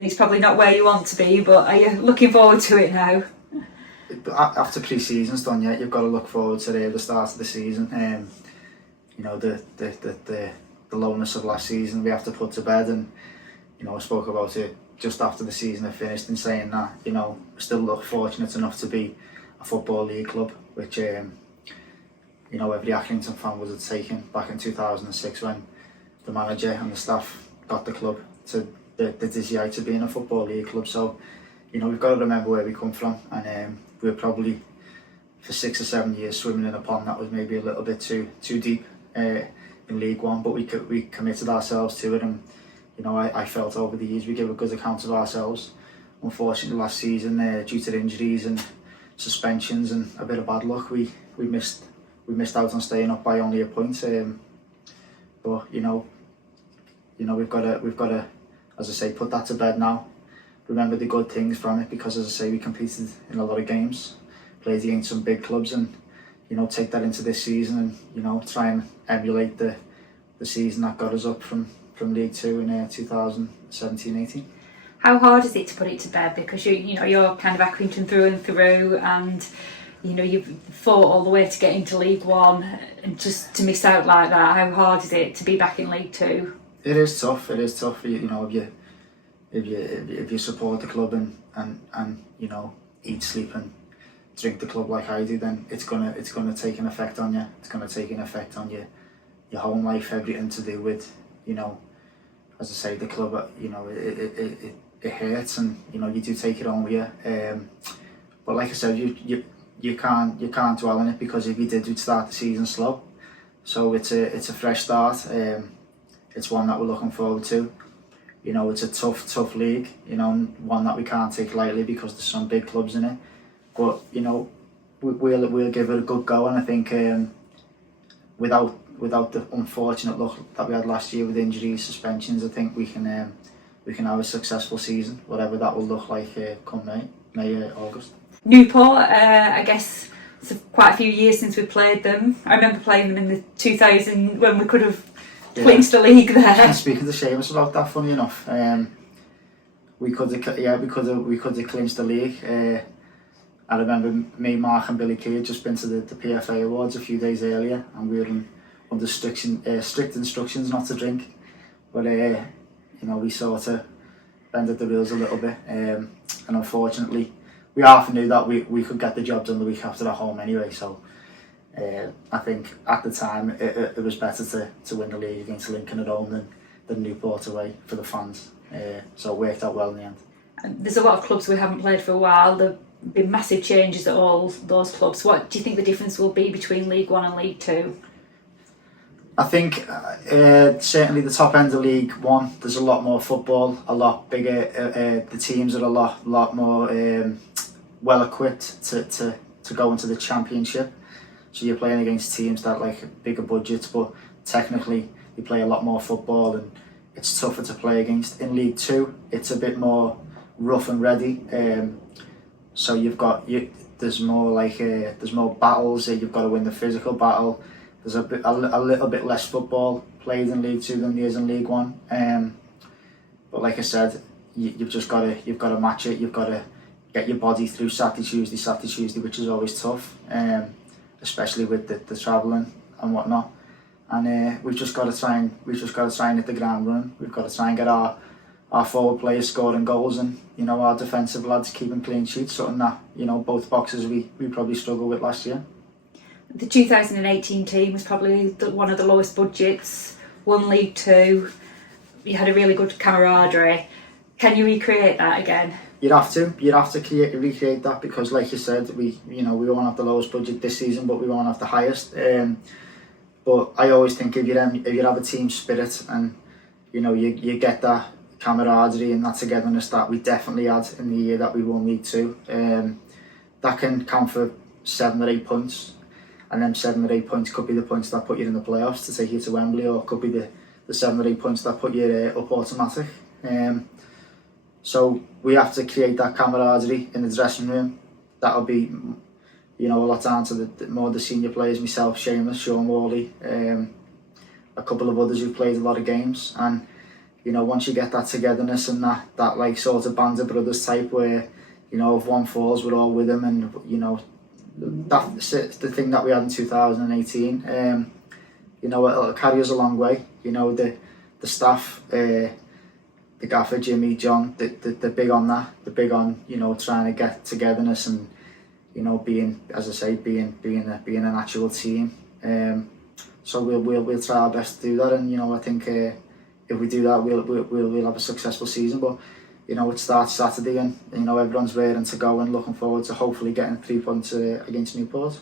It's probably not where you want to be, but are you looking forward to it now? After pre-season's done, yeah, you've got to look forward to the start of the season. You know, the lowness of last season we have to put to bed, and you know, I spoke about it just after the season had finished in saying that, you know, we still look fortunate enough to be a Football League club, which you know, every Accrington fan would have taken back in 2006 when the manager and the staff got the club to the dizzy heights of being a Football League club. So, you know, we've got to remember where we come from, and we were probably for 6 or 7 years swimming in a pond that was maybe a little bit too deep in League One, but we committed ourselves to it, and you know, I felt over the years we gave a good account of ourselves. Unfortunately, last season, due to injuries and suspensions and a bit of bad luck, we missed out on staying up by only a point. But you know, we've got to, as I say, put that to bed now. Remember the good things from it, because as I say, we competed in a lot of games, played against some big clubs, and you know, take that into this season and you know, try and emulate the season that got us up from League Two in 2017-18. How hard is it to put it to bed, because you know, you're kind of Accrington through and through, and you know, you've fought all the way to get into League One, and just to miss out like that, how hard is it to be back in League Two? It is tough. You know, if you support the club and you know, eat, sleep and drink the club like I do, then it's gonna take an effect on you. It's gonna take an effect on your home life, everything to do with, you know, as I say, the club. You know, it hurts, and you know, you do take it on with you. But like I said, you can't dwell on it, because if you did, we'd start the season slow. So it's a fresh start. It's one that we're looking forward to. You know, it's a tough league. You know, one that we can't take lightly, because there's some big clubs in it. But you know, we'll give it a good go, and I think without the unfortunate luck that we had last year with injuries, suspensions, I think we can have a successful season, whatever that will look like come May, August. Newport, I guess it's quite a few years since we played them. I remember playing them in the 2000 when we could have clinched a league there. Speaking to Seamus about that, funny enough, we could have clinched the league. I remember me, Mark and Billy Key had just been to the PFA Awards a few days earlier, and we were under strict instructions not to drink. But you know, we sort of bended the rules a little bit, and unfortunately, we half knew that we could get the job done the week after at home anyway. So I think at the time it was better to win the league against Lincoln at home than Newport away for the fans. So it worked out well in the end. And there's a lot of clubs we haven't played for a while. There've been massive changes at all those clubs. What do you think the difference will be between League One and League Two? I think certainly the top end of League One, there's a lot more football, a lot bigger. The teams are a lot more well equipped to go into the Championship. So you're playing against teams that like bigger budgets, but technically you play a lot more football, and it's tougher to play against. In League Two, it's a bit more rough and ready. So there's more battles. You've got to win the physical battle. There's a little bit less football played in League Two than there is in League One. But like I said, you've got to match it. You've got to get your body through Saturday, Tuesday, which is always tough, especially with the travelling and whatnot. And we've just got to try and hit the ground running. We've got to try and get our forward players scoring goals, and you know, our defensive lads keeping clean sheets, something that, you know, both boxes we probably struggled with last year. The 2018 team was probably one of the lowest budgets, won League Two. You had a really good camaraderie. Can you recreate that again? You'd have to recreate that, because like you said, we won't have the lowest budget this season, but we won't have the highest. But I always think if you have a team spirit, and you know, you get that camaraderie and that togetherness that we definitely had in the year that we won League Two, that can count for 7 or 8 points, and then 7 or 8 points could be the points that put you in the playoffs to take you to Wembley, or could be the 7 or 8 points that put you up automatic. So we have to create that camaraderie in the dressing room. That'll be, you know, a lot down to the senior players, myself, Seamus, Sean Worley, a couple of others who've played a lot of games, and you know, once you get that togetherness and that like sort of band of brothers type where, you know, if one falls, we're all with them, and you know, that's the thing that we had in 2018. You know, it'll carry us a long way. You know, the staff, the gaffer, Jimmy, John, they're big on that. They're big on, you know, trying to get togetherness and, you know, being, as I say, being an actual team. So we'll try our best to do that, and you know, I think if we do that, we'll have a successful season. But you know, it starts Saturday, and you know, everyone's raring to go and looking forward to hopefully getting 3 points against Newport.